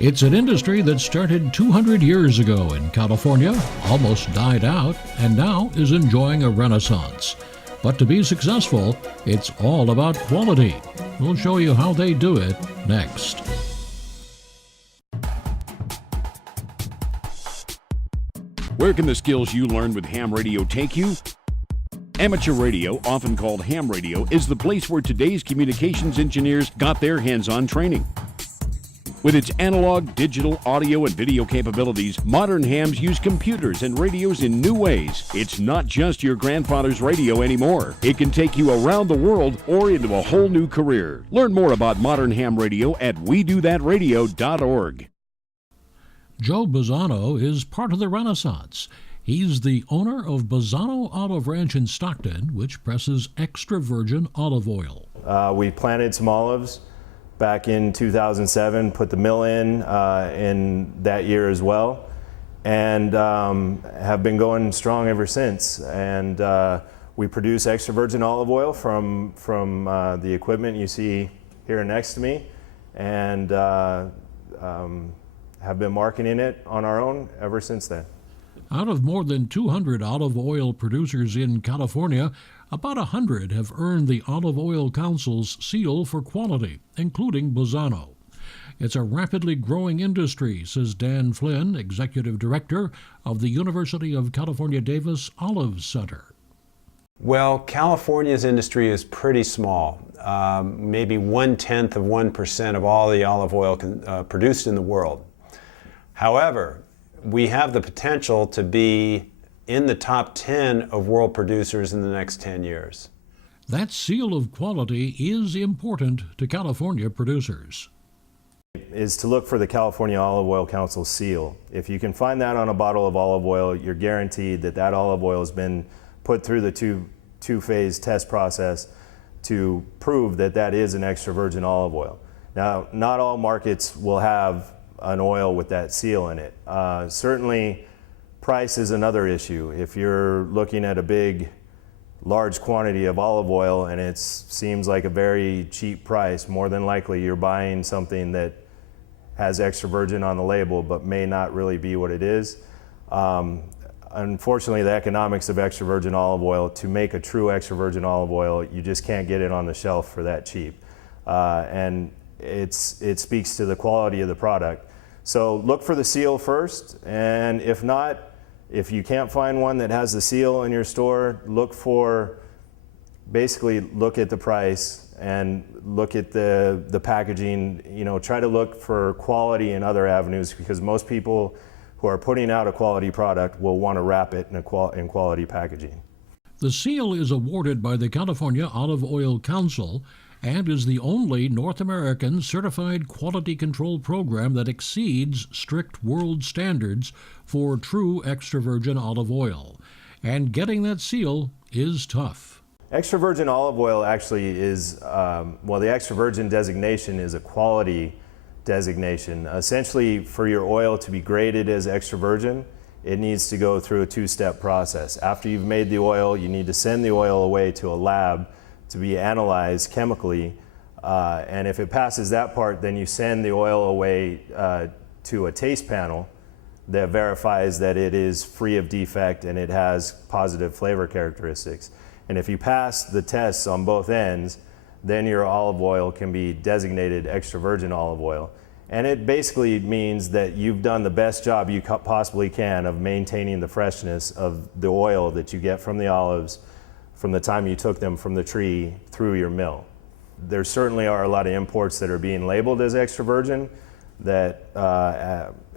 It's an industry that started 200 years ago in California, almost died out, and now is enjoying a renaissance. But to be successful, it's all about quality. We'll show you how they do it next. Where can the skills you learn with ham radio take you? Amateur radio, often called ham radio, is the place where today's communications engineers got their hands-on training. With its analog, digital, audio, and video capabilities, modern hams use computers and radios in new ways. It's not just your grandfather's radio anymore. It can take you around the world or into a whole new career. Learn more about modern ham radio at WeDoThatRadio.org. Joe Bozzano is part of the renaissance. He's the owner of Bozzano Olive Ranch in Stockton, which presses extra virgin olive oil. We planted some olives back in 2007, put the mill in that year as well, and have been going strong ever since. And we produce extra virgin olive oil from the equipment you see here next to me, and have been marketing it on our own ever since then. Out of more than 200 olive oil producers in California, about 100 have earned the Olive Oil Council's seal for quality, including Bozzano. It's a rapidly growing industry, says Dan Flynn, Executive Director of the University of California Davis Olive Center. Well, California's industry is pretty small. Maybe 0.1% of all the olive oil produced in the world. However, we have the potential to be in the top 10 of world producers in the next 10 years. That seal of quality is important to California producers. Is to look for the California Olive Oil Council seal. If you can find that on a bottle of olive oil, you're guaranteed that that olive oil has been put through the two-phase test process to prove that that is an extra virgin olive oil. Now, not all markets will have an oil with that seal in it. Certainly, price is another issue. If you're looking at a large quantity of olive oil and it seems like a very cheap price, more than likely you're buying something that has extra virgin on the label but may not really be what it is. Unfortunately, the economics of extra virgin olive oil, to make a true extra virgin olive oil, you just can't get it on the shelf for that cheap. And it speaks to the quality of the product. So look for the seal first, and if not, if you can't find one that has the seal in your store, look at the price and look at the packaging. Try to look for quality in other avenues, because most people who are putting out a quality product will want to wrap it in quality packaging. The seal is awarded by the California Olive Oil Council and is the only North American certified quality control program that exceeds strict world standards for true extra virgin olive oil. And getting that seal is tough. Extra virgin olive oil actually is, the extra virgin designation is a quality designation. Essentially, for your oil to be graded as extra virgin, it needs to go through a two-step process. After you've made the oil, you need to send the oil away to a lab to be analyzed chemically, and if it passes that part, then you send the oil away to a taste panel that verifies that it is free of defect and it has positive flavor characteristics. And if you pass the tests on both ends, then your olive oil can be designated extra virgin olive oil. And it basically means that you've done the best job you possibly can of maintaining the freshness of the oil that you get from the olives from the time you took them from the tree through your mill. There certainly are a lot of imports that are being labeled as extra virgin that,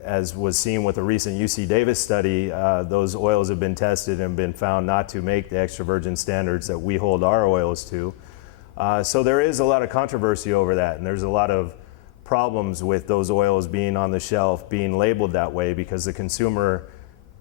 as was seen with a recent UC Davis study, those oils have been tested and been found not to make the extra virgin standards that we hold our oils to. So there is a lot of controversy over that, and there's a lot of problems with those oils being on the shelf, being labeled that way, because the consumer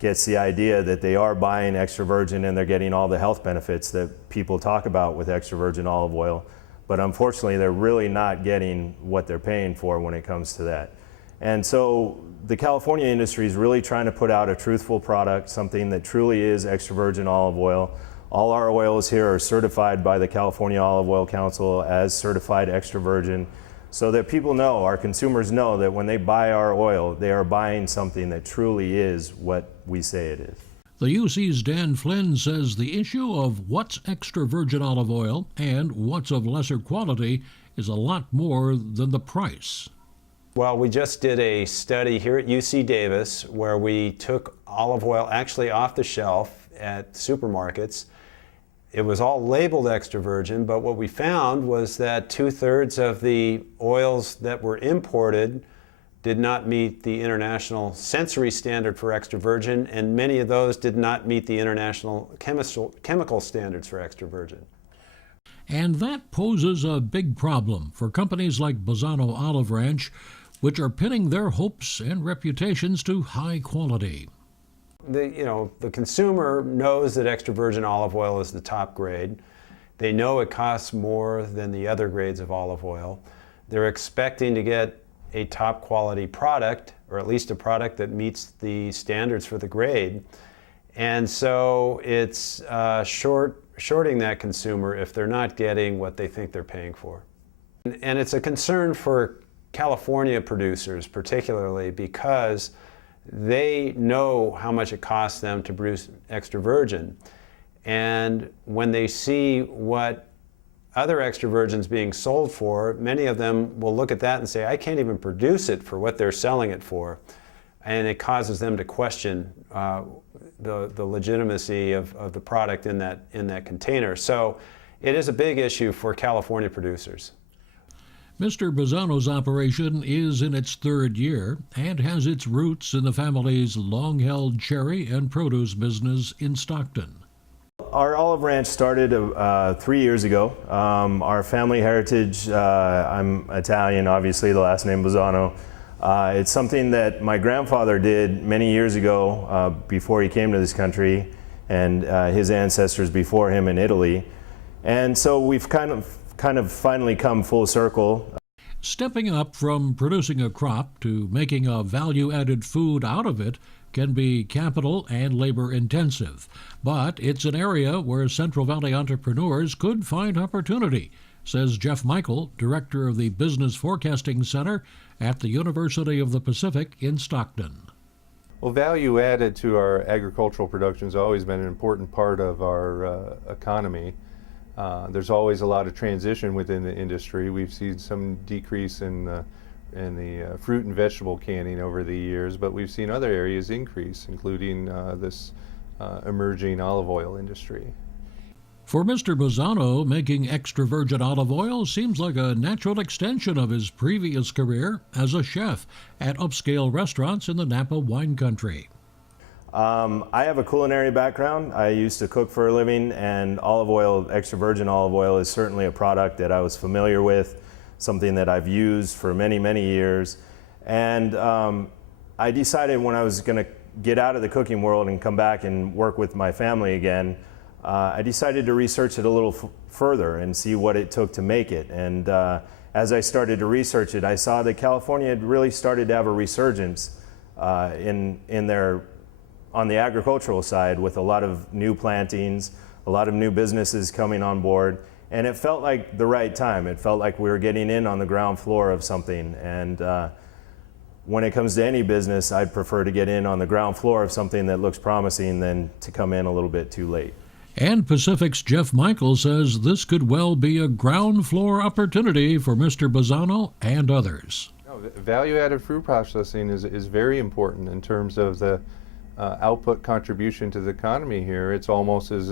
gets the idea that they are buying extra virgin and they're getting all the health benefits that people talk about with extra virgin olive oil. But unfortunately, they're really not getting what they're paying for when it comes to that. And so the California industry is really trying to put out a truthful product, something that truly is extra virgin olive oil. All our oils here are certified by the California Olive Oil Council as certified extra virgin. so that people know, our consumers know, that when they buy our oil, they are buying something that truly is what we say it is. The UC's Dan Flynn says the issue of what's extra virgin olive oil and what's of lesser quality is a lot more than the price. Well, we just did a study here at UC Davis where we took olive oil actually off the shelf at supermarkets. It was all labeled extra virgin, but what we found was that 2/3 of the oils that were imported did not meet the international sensory standard for extra virgin, and many of those did not meet the international chemical standards for extra virgin. And that poses a big problem for companies like Bozzano Olive Ranch, which are pinning their hopes and reputations to high quality. The consumer knows that extra virgin olive oil is the top grade. They know it costs more than the other grades of olive oil. They're expecting to get a top quality product, or at least a product that meets the standards for the grade. And so it's shorting that consumer if they're not getting what they think they're paying for. And it's a concern for California producers particularly, because they know how much it costs them to produce extra virgin. And when they see what other extra virgins being sold for, many of them will look at that and say, I can't even produce it for what they're selling it for. And it causes them to question the legitimacy of the product in that container. So it is a big issue for California producers. Mr. Bozzano's operation is in its third year and has its roots in the family's long-held cherry and produce business in Stockton. Our olive ranch started 3 years ago. Our family heritage, I'm Italian, obviously, the last name Bozzano. It's something that my grandfather did many years ago before he came to this country, and his ancestors before him in Italy. And so we've kind of finally come full circle. Stepping up from producing a crop to making a value-added food out of it can be capital and labor intensive, but it's an area where Central Valley entrepreneurs could find opportunity, says Jeff Michael, director of the Business Forecasting Center at the University of the Pacific in Stockton. Well, value added to our agricultural production has always been an important part of our economy. There's always a lot of transition within the industry. We've seen some decrease in the fruit and vegetable canning over the years, but we've seen other areas increase, including this emerging olive oil industry. For Mr. Bozzano, making extra virgin olive oil seems like a natural extension of his previous career as a chef at upscale restaurants in the Napa wine country. I have a culinary background. I used to cook for a living, and olive oil, extra virgin olive oil, is certainly a product that I was familiar with, something that I've used for many, many years. And I decided when I was going to get out of the cooking world and come back and work with my family again, I decided to research it a little further and see what it took to make it. And as I started to research it, I saw that California had really started to have a resurgence on the agricultural side, with a lot of new plantings, a lot of new businesses coming on board, and it felt like the right time. It felt like we were getting in on the ground floor of something, and when it comes to any business, I'd prefer to get in on the ground floor of something that looks promising than to come in a little bit too late. And Pacific's Jeff Michael says this could well be a ground floor opportunity for Mr. Bozzano and others. Value-added fruit processing is very important in terms of the output contribution to the economy here. It's almost as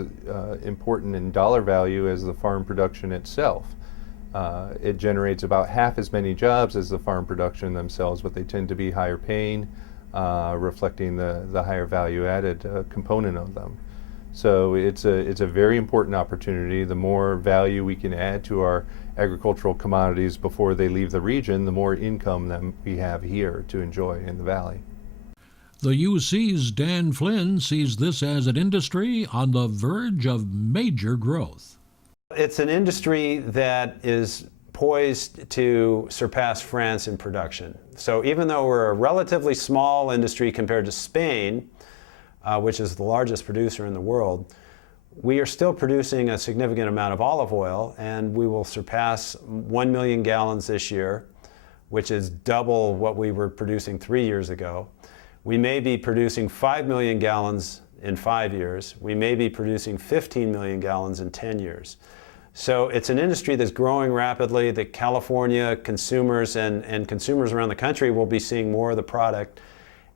important in dollar value as the farm production itself. It generates about half as many jobs as the farm production themselves, but they tend to be higher paying, reflecting the higher value added component of them. So it's a very important opportunity. The more value we can add to our agricultural commodities before they leave the region, the more income that we have here to enjoy in the valley. The UC's Dan Flynn sees this as an industry on the verge of major growth. It's an industry that is poised to surpass France in production. So even though we're a relatively small industry compared to Spain, which is the largest producer in the world, we are still producing a significant amount of olive oil, and we will surpass 1 million gallons this year. which is double what we were producing 3 years ago. We may be producing 5 million gallons in 5 years. We may be producing 15 million gallons in 10 years. So it's an industry that's growing rapidly, that California consumers and consumers around the country will be seeing more of the product.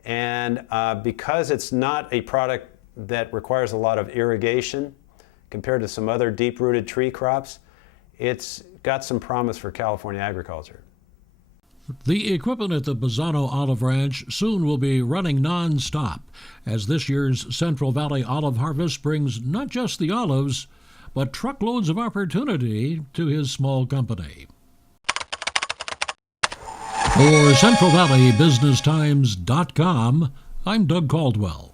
And because it's not a product that requires a lot of irrigation compared to some other deep-rooted tree crops, it's got some promise for California agriculture. The equipment at the Bozzano Olive Ranch soon will be running non-stop, as this year's Central Valley Olive Harvest brings not just the olives, but truckloads of opportunity to his small company. For CentralValleyBusinessTimes.com, I'm Doug Caldwell.